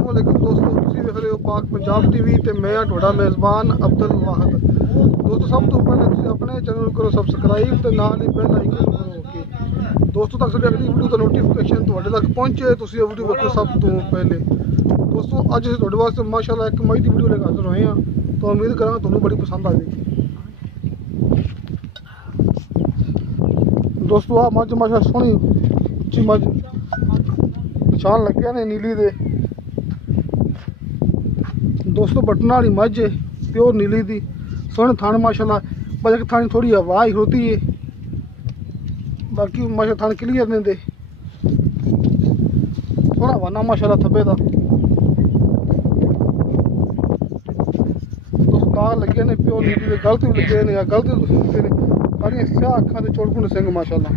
अस्सलामुअलैकुम दोस्तों, तुसीं देख रहे हो पाक पंजाब टीवी ते मैं तुहाडा मेज़बान अब्दुल वाहिद। दोस्तों सब तो पहले तुसीं अपने चैनल करो सबसक्राइब ते नाल ही बेल आइकन करो ओके। दोस्तों तक साडी अगली वीडियो दा नोटिफिकेशन तुहाडे तक पहुंचे, तुसीं वीडियो देखो सब तो पहले। दोस्तों अज असीं तुहाडे वास्ते माशाअल्लाह एक मई दी वीडियो लेकर हाज़र होए हां, तो उम्मीद करांगा तुहानूं बड़ी पसंद आएगी। दोस्तों आ मझ माशा सोहनी उच्ची मझ निशान लगे ने नीली दे। दोस्तों बटना वाली मझ है प्योर नीली दी, सोहने थान माशाल्लाह। बस एक थानी थोड़ी हवा ही खड़ोती है, बाकी माशा थान क्लियर ने दे। थोड़ा वाना माशाल्लाह थब्बे दा। दोस्तों दाग लगे ने प्योर नीली दे, गलत भी लगे ने, गलत लगे ने। सारियां स्याह अखां ते चौड़कुंड सिंह माशाल्लाह।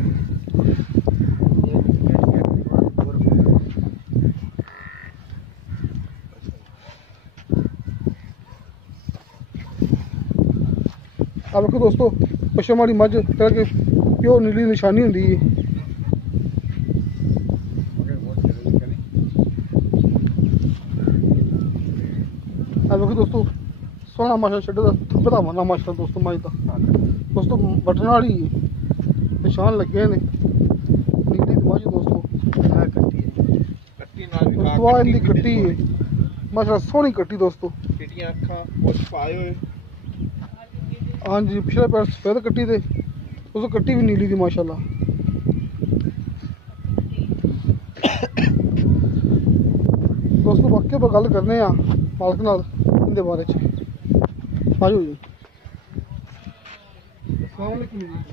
अब देखो दोस्तों पशम वाली मझ तरह के प्योर नीली निशानी होंगी है। अब देखो दोस्तों सोहना माशा छड्डे दा थब्बे दा वना माशा दोस्तों मझ दा। दोस्तों बटना वाली निशान लगे ने नीली दी मझ दोस्तों। दोस्तों इनकी कट्टी है माशा सोहनी कट्टी दोस्तों। हाँ जी पिछले पैर सफेद कट्टी थे, उस कट्टी भी नीली थी माशाल्लाह। दोस्तों बाकी पर गल करने मालक नाल इनके बारे च। आजो जी।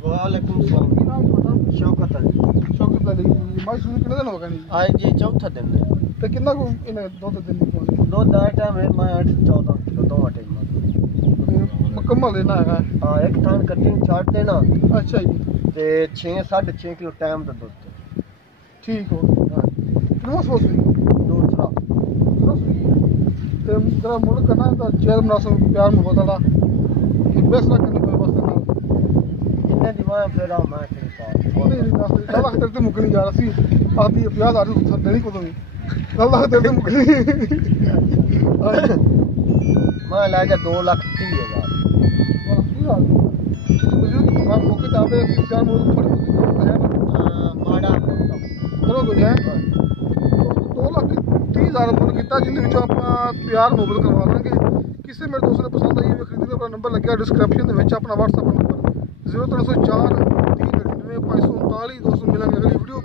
वालेकुम सलाम। शौकत अली। शौकत अली माई सुनी कितने दिन हो गए जी? आज जी चौथा दिन है। तो कितना को इन्हें दुध दिन दी पानी? दुध आए टाइम है मैं 14 किलो दो टाइम मुकम्मल देना है। हाँ एक थान कटिंग छाट देना। अच्छा जी। ते 6 6.5 किलो टाइम दा दुध ठीक हो गया। कितना सोच रही दूसरा ते जरा मुड़ करना तो चेयर मुनासिब प्यार मोहब्बत वाला कि फैसला करनी कोई वास्ते ना इन्ने दिमाग फिर आ मैं तेरे साथ नहीं अल्लाह तेरे ते मुकनी यार असी आदी 50,000 देनी को नहीं अल्लाह तेरे ते मुकनी। मैं ला जा 2,30,000 मौके पे आते प्यार मोहब्बत थोड़ी माड़ा चलो तो है 2,30,000 मुझे किया जिंदे विचों आप प्यार मोहब्बत करवा लेंगे। किसी मेरे दोस्त ने पसंद आई खरीदने अपना नंबर लगे डिस्क्रिप्शन अपना व्हाट्सएप नंबर 0304 399 539। दोस्तों मिलेंगे अगली वीडियो।